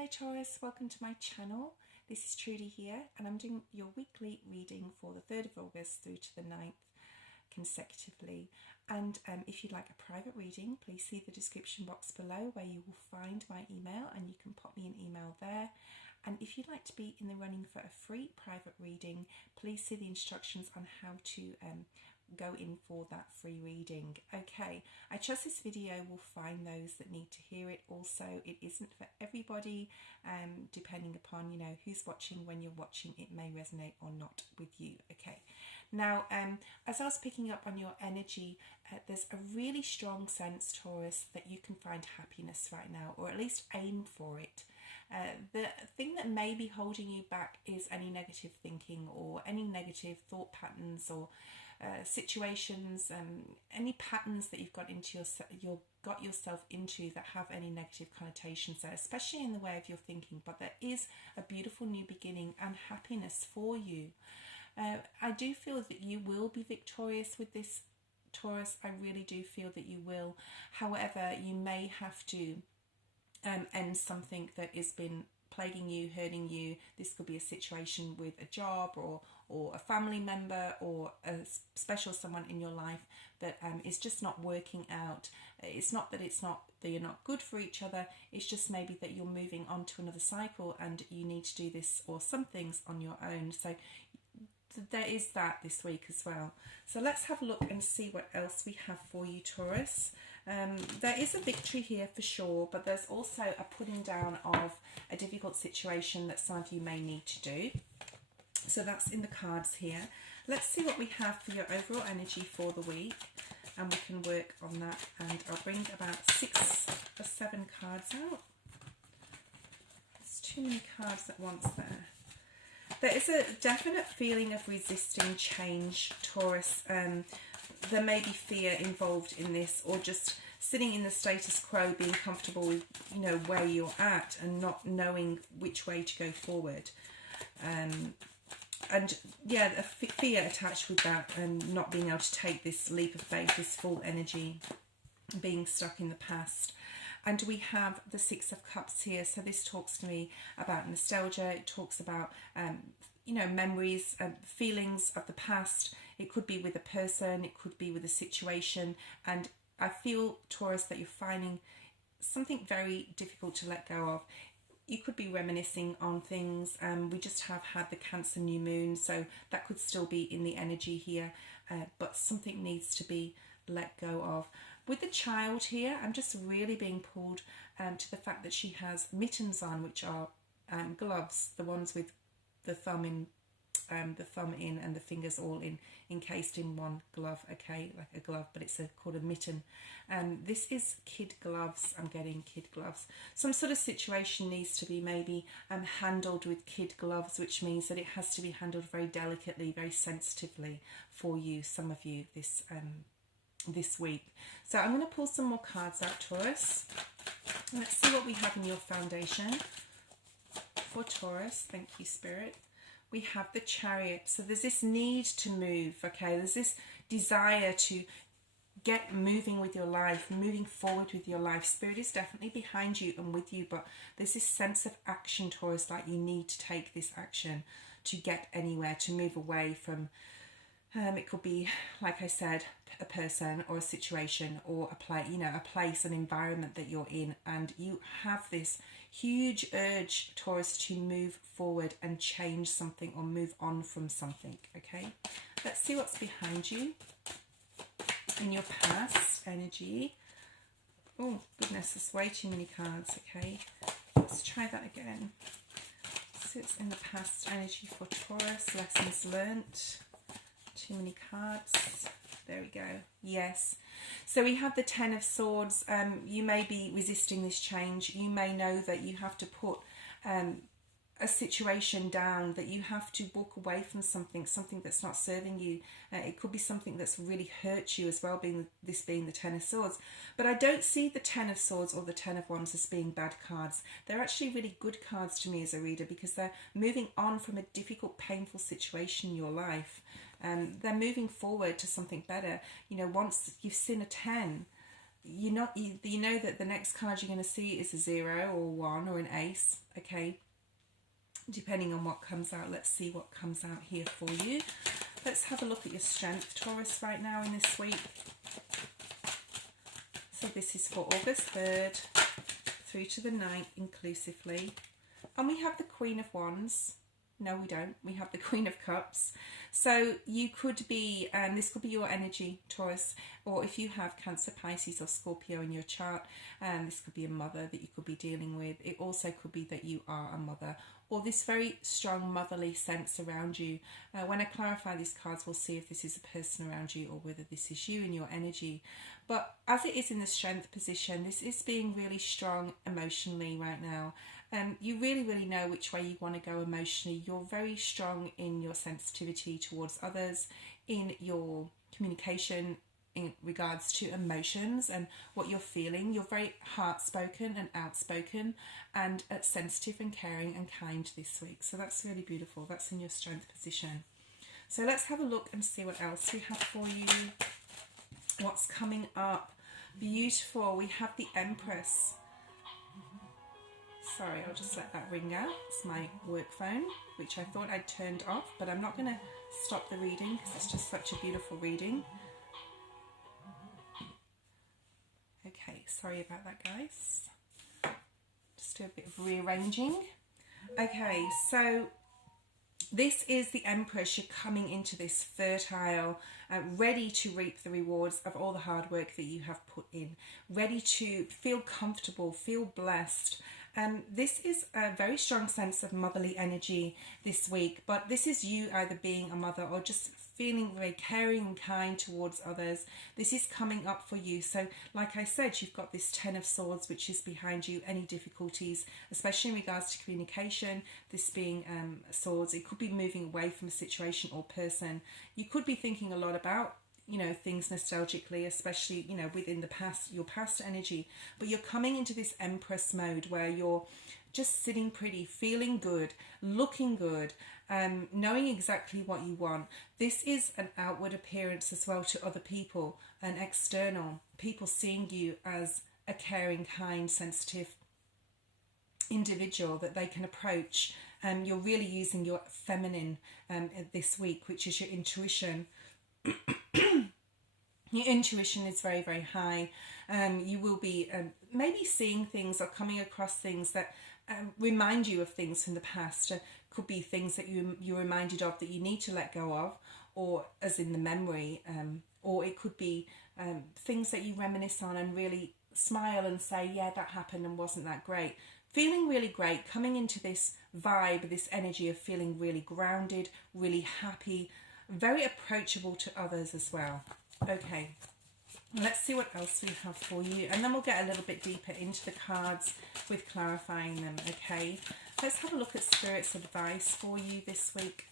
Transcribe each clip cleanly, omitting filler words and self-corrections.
Hello Taurus, welcome to my channel. This is Trudi here and I'm doing your weekly reading for the 3rd of August through to the 9th consecutively. And if you'd like a private reading, please see the description box below where you will find my email and you can pop me an email there. And if you'd like to be in the running for a free private reading, please see the instructions on how to go in for that free reading. Okay, I trust this video will find those that need to hear it. Also, it isn't for everybody, depending upon who's watching. When you're watching, it may resonate or not with you. Okay, now as I was picking up on your energy, there's a really strong sense, Taurus, that you can find happiness right now, or at least aim for it. The thing that may be holding you back is any negative thinking or any negative thought patterns or situations, any patterns that you've got into yourself into that have any negative connotations there, especially in the way of your thinking. But there is a beautiful new beginning and happiness for you. I do feel that you will be victorious with this, Taurus. I really do feel that you will. However, you may have to end something that has been plaguing you, hurting you. This could be a situation with a job or a family member or a special someone in your life that is just not working out. It's not that you're not good for each other. It's just maybe that you're moving on to another cycle and you need to do this or some things on your own. So there is that this week as well. So let's have a look and see what else we have for you, Taurus. There is a victory here for sure, but there's also a putting down of a difficult situation that some of you may need to do. So that's in the cards here. Let's see what we have for your overall energy for the week, and we can work on that. And I'll bring about 6 or 7 cards out. There's too many cards at once there. There is a definite feeling of resisting change, Taurus. There may be fear involved in this, or just sitting in the status quo, being comfortable with where you're at and not knowing which way to go forward. And yeah, a fear attached with that, and not being able to take this leap of faith, this full energy, being stuck in the past. And we have the 6 of Cups here. So this talks to me about nostalgia. It talks about, memories and feelings of the past. It could be with a person. It could be with a situation. And I feel, Taurus, that you're finding something very difficult to let go of. You could be reminiscing on things. We just have had the Cancer new moon, so that could still be in the energy here. But something needs to be let go of. With the child here, I'm just really being pulled to the fact that she has mittens on, which are gloves, the ones with the thumb in and the fingers all encased in one glove. Okay, like a glove, but it's called a mitten. This is kid gloves. I'm getting kid gloves. Some sort of situation needs to be maybe handled with kid gloves, which means that it has to be handled very delicately, very sensitively for you, some of you, this week. So I'm going to pull some more cards out, Taurus. Let's see what we have in your foundation for Taurus. Thank you, Spirit. We have the Chariot. So there's this need to move, okay? There's this desire to get moving with your life, moving forward with your life. Spirit is definitely behind you and with you, but there's this sense of action, Taurus, like you need to take this action to get anywhere, to move away from it could be, like I said, a person or a situation or a place, an environment that you're in, and you have this huge urge, Taurus, to move forward and change something or move on from something. Okay, let's see what's behind you in your past energy. Oh goodness, there's way too many cards. Okay, let's try that again. So it's in the past energy for Taurus. Lessons learnt. Too many cards. There we go. Yes. So we have the 10 of Swords. You may be resisting this change. You may know that you have to put a situation down, that you have to walk away from something that's not serving you. It could be something that's really hurt you as well, being the 10 of Swords. But I don't see the 10 of Swords or the 10 of Wands as being bad cards. They're actually really good cards to me as a reader, because they're moving on from a difficult, painful situation in your life. They're moving forward to something better. Once you've seen a 10, you know that the next card you're going to see is a 0 or 1 or an ace, okay, depending on what comes out. Let's see what comes out here for you. Let's have a look at your strength, Taurus, right now in this week. So this is for August 3rd through to the 9th inclusively. And we have the Queen of Wands. No, we don't. We have the Queen of Cups. So you could be, this could be your energy, Taurus, or if you have Cancer, Pisces or Scorpio in your chart, this could be a mother that you could be dealing with. It also could be that you are a mother, or this very strong motherly sense around you. When I clarify these cards, we'll see if this is a person around you or whether this is you and your energy. But as it is in the strength position, this is being really strong emotionally right now. You really, really know which way you want to go emotionally. You're very strong in your sensitivity towards others, in your communication in regards to emotions and what you're feeling. You're very heart-spoken and outspoken and sensitive and caring and kind this week. So that's really beautiful. That's in your strength position. So let's have a look and see what else we have for you. What's coming up? Beautiful. We have the Empress. Sorry, I'll just let that ring out. It's my work phone, which I thought I'd turned off, but I'm not going to stop the reading because it's just such a beautiful reading. Okay, sorry about that, guys. Just do a bit of rearranging. Okay, so this is the Empress. You're coming into this fertile, ready to reap the rewards of all the hard work that you have put in, ready to feel comfortable, feel blessed. This is a very strong sense of motherly energy this week, but this is you either being a mother or just feeling very caring and kind towards others. This is coming up for you. So like I said, you've got this 10 of Swords, which is behind you. Any difficulties, especially in regards to communication, this being Swords, it could be moving away from a situation or person. You could be thinking a lot about, you know, things nostalgically, especially, you know, within the past, your past energy. But you're coming into this Empress mode where you're just sitting pretty, feeling good, looking good, knowing exactly what you want. This is an outward appearance as well to other people, an external, people seeing you as a caring, kind, sensitive individual that they can approach. You're really using your feminine this week, which is your intuition. Your intuition is very, very high. You will be maybe seeing things or coming across things that remind you of things from the past. Could be things that you're reminded of that you need to let go of, or as in the memory, or it could be things that you reminisce on and really smile and say, yeah, that happened and wasn't that great. Feeling really great, coming into this vibe, this energy of feeling really grounded, really happy, very approachable to others as well. Okay, let's see what else we have for you, and then we'll get a little bit deeper into the cards with clarifying them. Okay, let's have a look at Spirit's advice for you this week.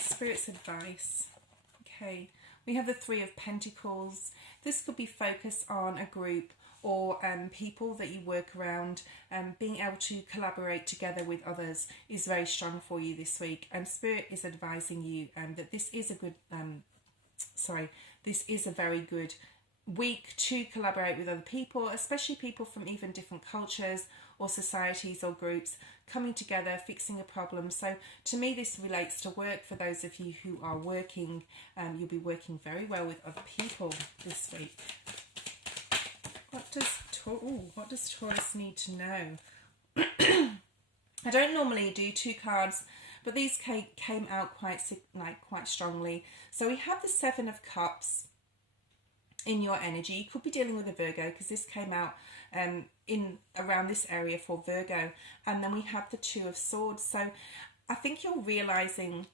Spirit's advice. Okay, we have the Three of Pentacles. This could be focused on a group or people that you work around. Being able to collaborate together with others is very strong for you this week, and Spirit is advising you that this is a good this is a very good week to collaborate with other people, especially people from even different cultures or societies or groups, coming together, fixing a problem. So to me, this relates to work. For those of you who are working, you'll be working very well with other people this week. What does Taurus need to know? I don't normally do two cards, but these came out quite strongly. So we have the Seven of Cups in your energy. You could be dealing with a Virgo because this came out in around this area for Virgo. And then we have the Two of Swords. So I think you're realizing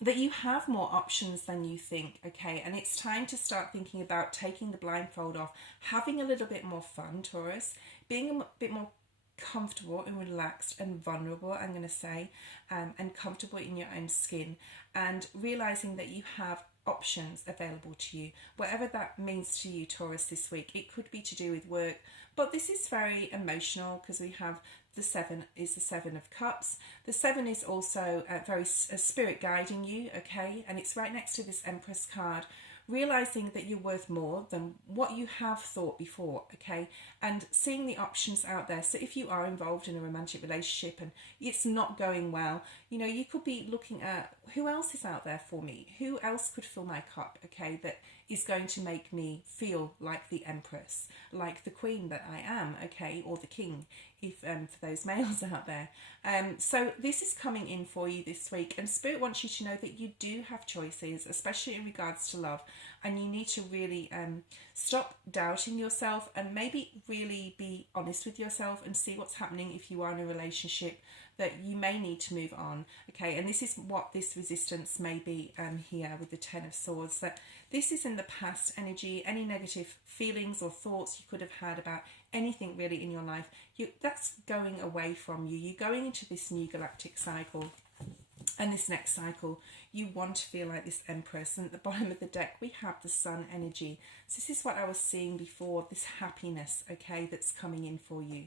that you have more options than you think, okay? And it's time to start thinking about taking the blindfold off, having a little bit more fun, Taurus, being a bit more comfortable and relaxed and vulnerable, I'm going to say, and comfortable in your own skin, and realizing that you have options available to you, whatever that means to you, Taurus, this week. It could be to do with work, but this is very emotional because we have the Seven is the Seven of Cups. The Seven is also very spirit guiding you, okay? And it's right next to this Empress card, realizing that you're worth more than what you have thought before, okay, and seeing the options out there. So if you are involved in a romantic relationship and it's not going well, you know, you could be looking at who else is out there for me, who else could fill my cup, okay, that is going to make me feel like the Empress, like the Queen that I am, okay, or the King, if for those males out there. So this is coming in for you this week, and Spirit wants you to know that you do have choices, especially in regards to love, and you need to really stop doubting yourself and maybe really be honest with yourself and see what's happening if you are in a relationship that you may need to move on, okay. And this is what this resistance may be here with the Ten of Swords, that this is in the past energy. Any negative feelings or thoughts you could have had about anything really in your life, that's going away from you. You're going into this new galactic cycle, and this next cycle you want to feel like this Empress. And at the bottom of the deck we have the Sun energy. So this is what I was seeing before, this happiness, okay, that's coming in for you.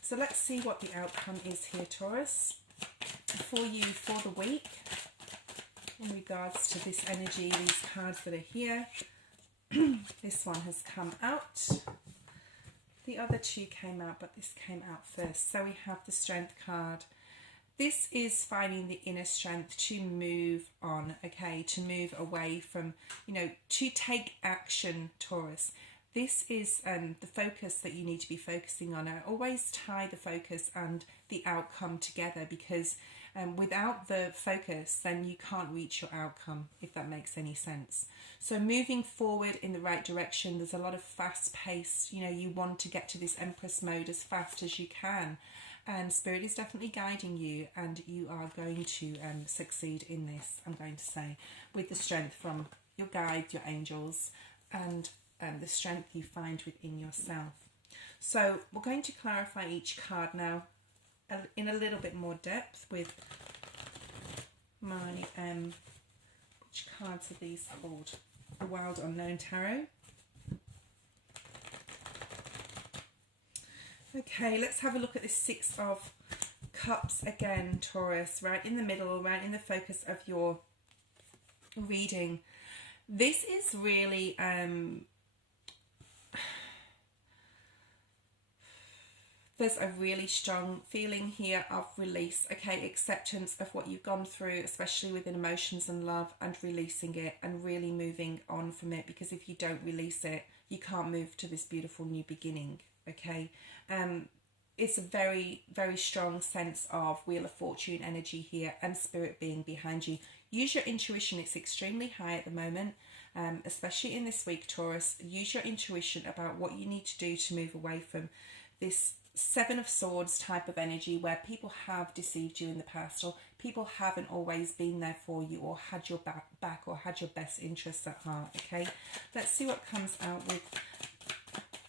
So let's see what the outcome is here, Taurus, for you for the week in regards to this energy, these cards that are here. This one has come out. The other two came out, but this came out first. So we have the Strength card. This is finding the inner strength to move on, okay, to move away from, you know, to take action, Taurus. This is the focus that you need to be focusing on. I always tie the focus and the outcome together, because without the focus, then you can't reach your outcome, if that makes any sense. So moving forward in the right direction, there's a lot of fast pace. You know, you want to get to this Empress mode as fast as you can. And Spirit is definitely guiding you, and you are going to succeed in this, I'm going to say, with the strength from your guides, your angels, and the strength you find within yourself. So we're going to clarify each card now in a little bit more depth with my, which cards are these called? The Wild Unknown Tarot. Okay, let's have a look at this Six of Cups again, Taurus, right in the middle, right in the focus of your reading. This is really there's a really strong feeling here of release, okay, acceptance of what you've gone through, especially within emotions and love, and releasing it and really moving on from it, because if you don't release it, you can't move to this beautiful new beginning, okay. It's a very, very strong sense of Wheel of Fortune energy here, and Spirit being behind you. Use your intuition. It's extremely high at the moment, especially in this week, Taurus. Use your intuition about what you need to do to move away from this Seven of Swords type of energy, where people have deceived you in the past, or people haven't always been there for you, or had your back, or had your best interests at heart, okay. Let's see what comes out with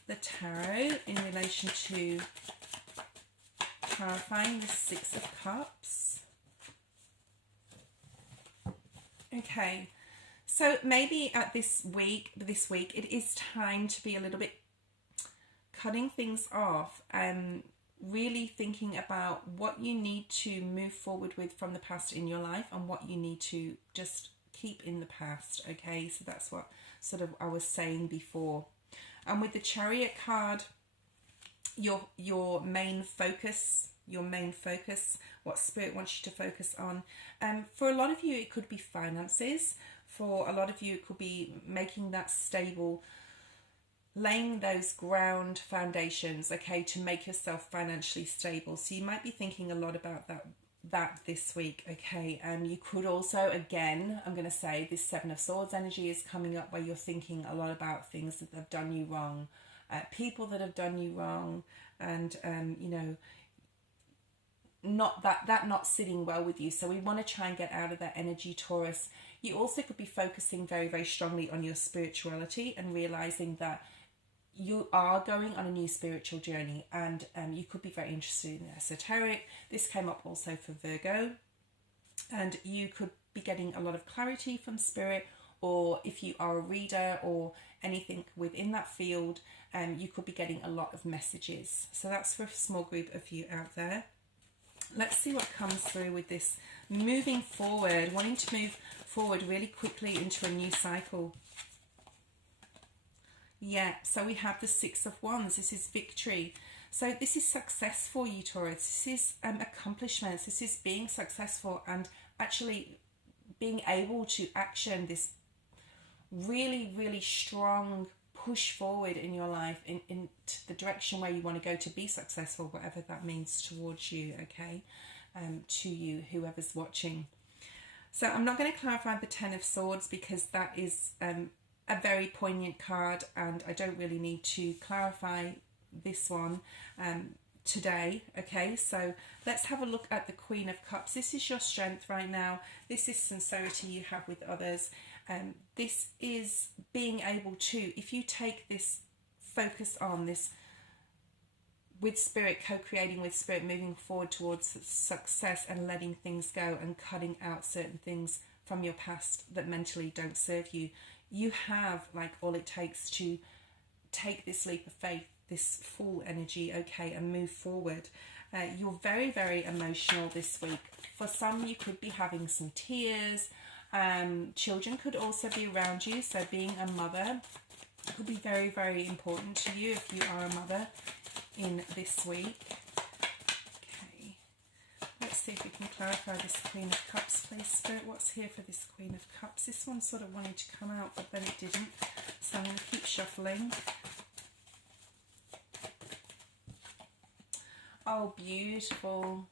the tarot in relation to clarifying the Six of Cups. Okay, so maybe at this week it is time to be a little bit cutting things off and really thinking about what you need to move forward with from the past in your life, and what you need to just keep in the past, okay. So that's what sort of I was saying before. And with the Chariot card, your main focus, what Spirit wants you to focus on. For a lot of you, it could be finances. For a lot of you, it could be making that stable, laying those ground foundations, okay, to make yourself financially stable. So you might be thinking a lot about that this week, okay. You could also, again, I'm going to say this Seven of Swords energy is coming up, where you're thinking a lot about things that have done you wrong, people that have done you wrong, and you know, not sitting well with you. So we want to try and get out of that energy, Taurus. You also could be focusing very, very strongly on your spirituality, and realizing that you are going on a new spiritual journey, and you could be very interested in esoteric. This came up also for Virgo, and you could be getting a lot of clarity from Spirit, or if you are a reader or anything within that field, you could be getting a lot of messages. So that's for a small group of you out there. Let's see what comes through with this moving forward, wanting to move forward really quickly into a new cycle. Yeah, so we have the Six of Wands. This is victory. So this is success for you, Taurus. This is accomplishments. This is being successful and actually being able to action this really, really strong push forward in your life in the direction where you want to go to be successful, whatever that means towards you, okay? To you, whoever's watching. So I'm not going to clarify the Ten of Swords because that is a very poignant card, and I don't really need to clarify this one today, okay? So let's have a look at the Queen of Cups. This is your strength right now. This is sincerity you have with others. This is being able to, if you take this focus on this with spirit, co-creating with spirit, moving forward towards success and letting things go and cutting out certain things from your past that mentally don't serve you, you have like all it takes to take this leap of faith, this full energy, okay, and move forward. You're very, very emotional this week. For some, you could be having some tears. Children could also be around you, so being a mother could be very, very important to you if you are a mother in this week. Okay, let's see if we can clarify this Queen of Cups, please, Spirit. What's here for this Queen of Cups? This one sort of wanted to come out, but then it didn't, so I'm going to keep shuffling. Oh, beautiful.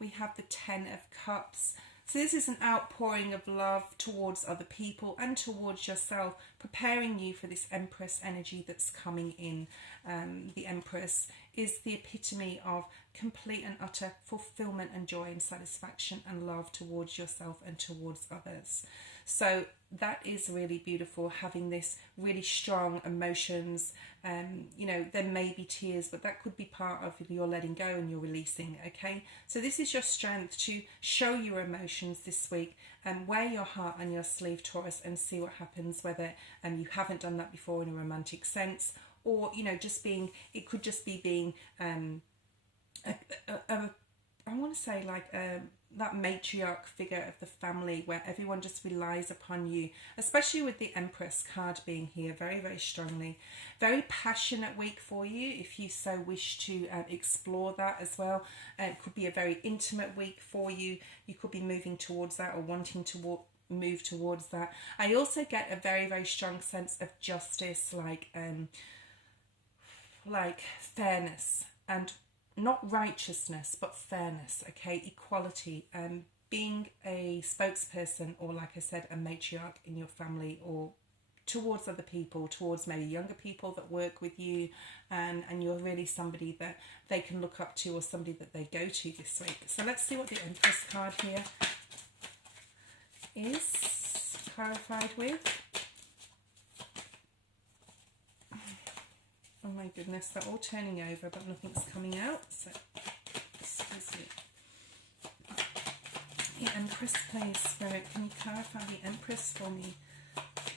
We have the Ten of Cups. So this is an outpouring of love towards other people and towards yourself, preparing you for this Empress energy that's coming in. The Empress is the epitome of complete and utter fulfillment and joy and satisfaction and love towards yourself and towards others. So that is really beautiful, having this really strong emotions. You know, there may be tears, but that could be part of your letting go and your releasing, okay? So this is your strength to show your emotions this week and wear your heart on your sleeve, Taurus, and see what happens, whether you haven't done that before in a romantic sense, or, you know, just being, it could just be being, I want to say like that matriarch figure of the family where everyone just relies upon you, especially with the Empress card being here very, very strongly. Very passionate week for you if you so wish to explore that as well. It could be a very intimate week for you. You could be moving towards that or wanting to move towards that. I also get a very, very strong sense of justice, like fairness, and not righteousness, but fairness, okay, equality, being a spokesperson, or like I said, a matriarch in your family, or towards other people, towards maybe younger people that work with you, and you're really somebody that they can look up to, or somebody that they go to this week. So let's see what the Empress card here is clarified with. Oh my goodness, they're all turning over, but nothing's coming out. So, excuse me. The Empress, please, Spirit. Can you clarify the Empress for me?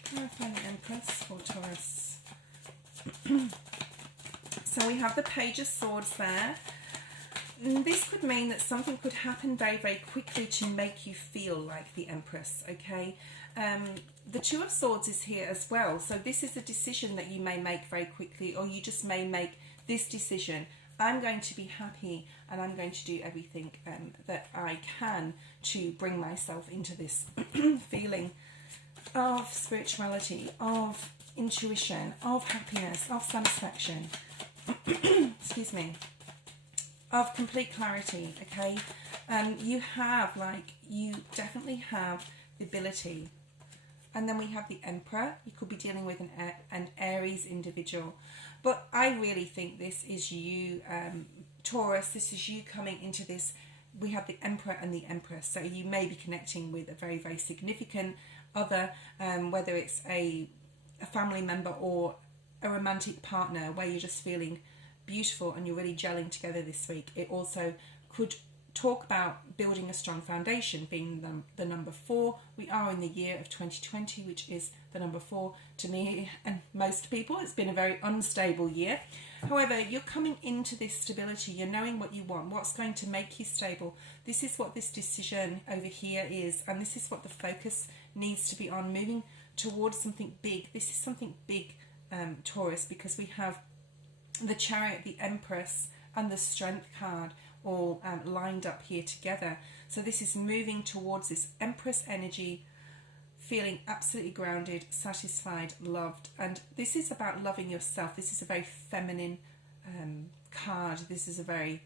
Clarify the Empress for Taurus. So we have the Page of Swords there. This could mean that something could happen very, very quickly to make you feel like the Empress, okay? The Two of Swords is here as well. So this is a decision that you may make very quickly, or you just may make this decision. I'm going to be happy and I'm going to do everything that I can to bring myself into this feeling of spirituality, of intuition, of happiness, of satisfaction. Excuse me. Of complete clarity, okay? You have, you definitely have the ability. And then we have the Emperor. You could be dealing with an Aries individual. But I really think this is you, Taurus. This is you coming into this. We have the Emperor and the Empress. So you may be connecting with a very, very significant other, whether it's a family member or a romantic partner, where you're just feeling beautiful and you're really gelling together this week. It also could talk about building a strong foundation, being the number 4. We are in the year of 2020, which is the number 4 to me and most people. It's been a very unstable year. However, you're coming into this stability. You're knowing what you want, what's going to make you stable. This is what this decision over here is, and this is what the focus needs to be on, moving towards something big. This is something big Taurus, because we have the Chariot, the Empress, and the Strength card all lined up here together. So this is moving towards this Empress energy, feeling absolutely grounded, satisfied, loved. And this is about loving yourself. This is a very feminine card. This is a very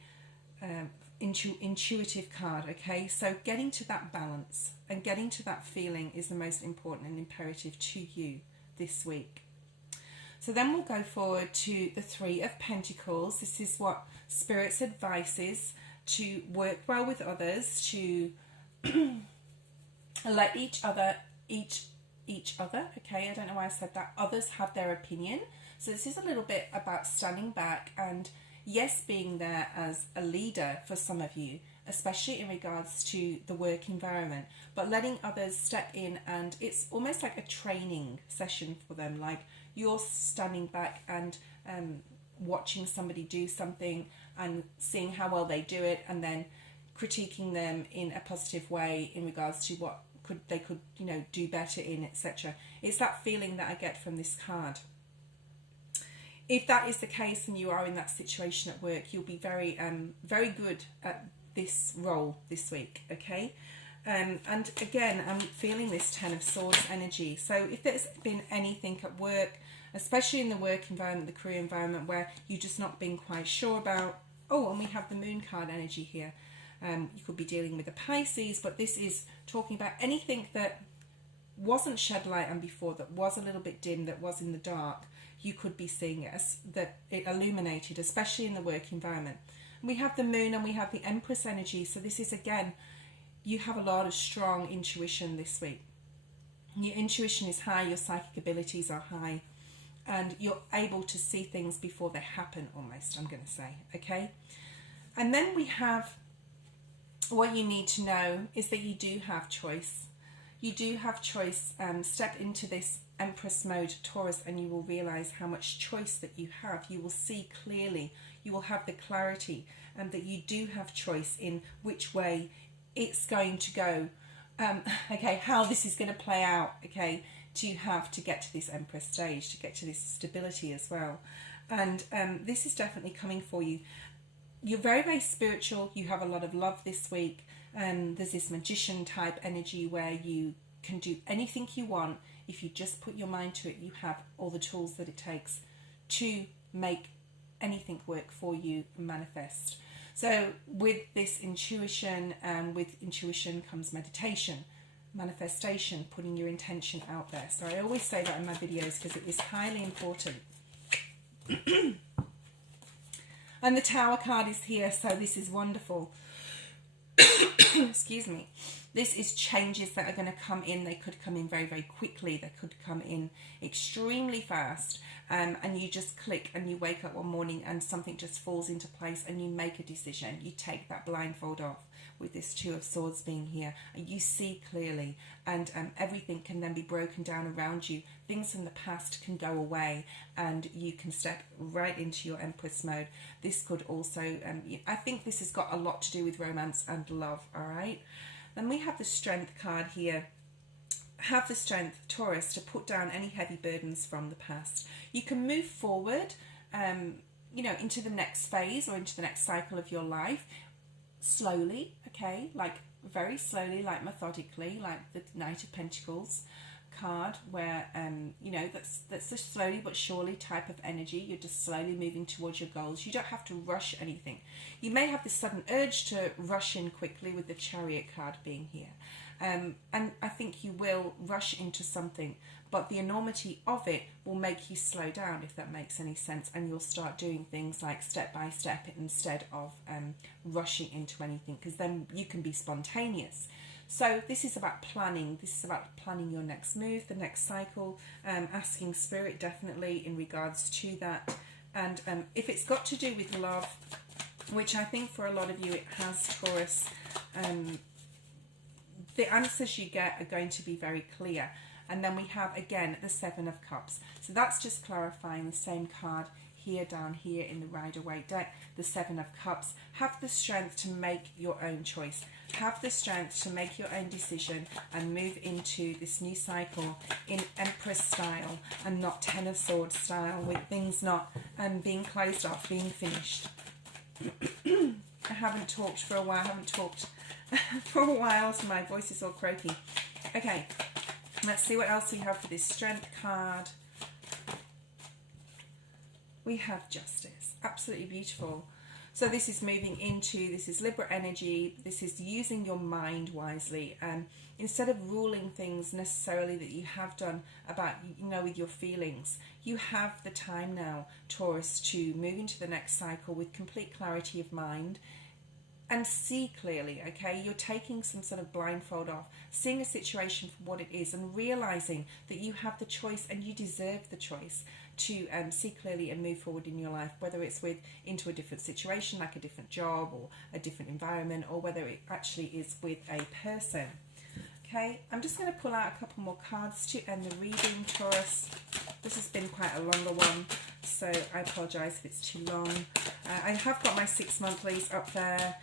intuitive card, okay? So getting to that balance and getting to that feeling is the most important and imperative to you this week. So then we'll go forward to the Three of Pentacles. This is what Spirit's advice is: to work well with others, to let each other, okay, I don't know why I said that, others have their opinion. So this is a little bit about standing back and, yes, being there as a leader for some of you, especially in regards to the work environment, but letting others step in, and it's almost like a training session for them, like you're standing back and watching somebody do something and seeing how well they do it, and then critiquing them in a positive way in regards to what they could do better in, etc. It's that feeling that I get from this card. If that is the case and you are in that situation at work, you'll be very very good at this role this week, okay? And again, I'm feeling this Ten of Swords energy. So if there's been anything at work, especially in the work environment, the career environment, where you've just not been quite sure about, oh, and we have the Moon card energy here. You could be dealing with a Pisces, but this is talking about anything that wasn't shed light on before, that was a little bit dim, that was in the dark. You could be seeing it as that it illuminated, especially in the work environment. We have the Moon and we have the Empress energy. So this is, again, you have a lot of strong intuition this week. Your intuition is high, your psychic abilities are high, and you're able to see things before they happen, almost, I'm going to say, okay? And then we have, what you need to know is that you do have choice. You do have choice. Step into this Empress mode, Taurus, and you will realize how much choice that you have. You will see clearly. You will have the clarity, and that you do have choice in which way it's going to go. Okay, how this is going to play out, okay, to get to this Empress stage, to get to this stability as well. And this is definitely coming for you. You're very, very spiritual. You have a lot of love this week. There's this magician type energy where you can do anything you want. If you just put your mind to it, you have all the tools that it takes to make anything work for you and manifest. So with this intuition, with intuition comes meditation, manifestation, putting your intention out there. So I always say that in my videos because it is highly important. And the Tower card is here, so this is wonderful. Excuse me. This is changes that are going to come in. They could come in very, very quickly. They could come in extremely fast. And you just click and you wake up one morning and something just falls into place and you make a decision. You take that blindfold off with this Two of Swords being here. And you see clearly, and everything can then be broken down around you. Things from the past can go away and you can step right into your Empress mode. This could also, I think this has got a lot to do with romance and love, all right? Then we have the Strength card here. Have the strength, Taurus, to put down any heavy burdens from the past. You can move forward, into the next phase or into the next cycle of your life slowly, okay? Like very slowly, like methodically, like the Knight of Pentacles card, where that's a slowly but surely type of energy. You're just slowly moving towards your goals. You don't have to rush anything. You may have this sudden urge to rush in quickly with the Chariot card being here, and I think you will rush into something, but the enormity of it will make you slow down, if that makes any sense, and you'll start doing things like step by step instead of rushing into anything, because then you can be spontaneous. So this is about planning. This is about planning your next move, the next cycle, asking Spirit definitely in regards to that. And if it's got to do with love, which I think for a lot of you it has, Taurus, the answers you get are going to be very clear. And then we have, again, the Seven of Cups. So that's just clarifying the same card here, down here in the Rider-Waite deck, the Seven of Cups. Have the strength to make your own choice. Have the strength to make your own decision and move into this new cycle in Empress style and not Ten of Swords style, with things not being closed off, being finished. I haven't talked for a while. I haven't talked for a while, so my voice is all croaky. Okay, let's see what else we have for this Strength card. We have Justice. Absolutely beautiful. So this is moving into, this is Libra energy. This is using your mind wisely. Instead of ruling things necessarily that you have done about, you know, with your feelings, you have the time now, Taurus, to move into the next cycle with complete clarity of mind and see clearly, okay? You're taking some sort of blindfold off, seeing a situation for what it is and realizing that you have the choice and you deserve the choice to see clearly and move forward in your life, whether it's into a different situation, like a different job or a different environment, or whether it actually is with a person. Okay, I'm just going to pull out a couple more cards to end the reading, Taurus. This has been quite a longer one, so I apologise if it's too long. I have got my 6 monthlies up there,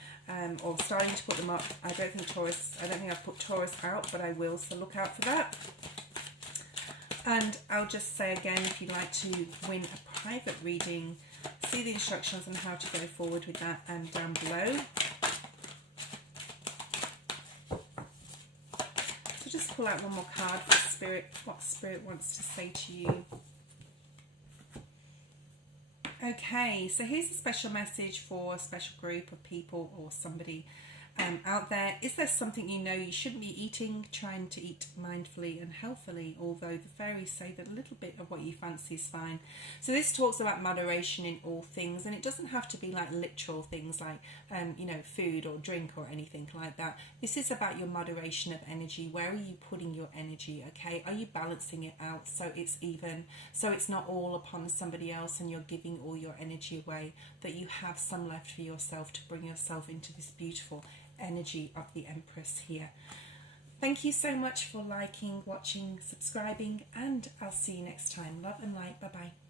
or starting to put them up. I don't think I've put Taurus out, but I will, so look out for that. And I'll just say again, if you'd like to win a private reading, see the instructions on how to go forward with that and down below. So just pull out one more card for Spirit, what Spirit wants to say to you. Okay, so here's a special message for a special group of people or somebody out there. Is there something you know you shouldn't be eating? Trying to eat mindfully and healthily, although the fairies say that a little bit of what you fancy is fine. So this talks about moderation in all things, and it doesn't have to be like literal things like you know, food or drink or anything like that. This is about your moderation of energy. Where are you putting your energy? Okay, are you balancing it out so it's even, so it's not all upon somebody else and you're giving all your energy away, that you have some left for yourself to bring yourself into this beautiful energy of the Empress here. Thank you so much for liking, watching, subscribing, and I'll see you next time. Love and light. Bye bye.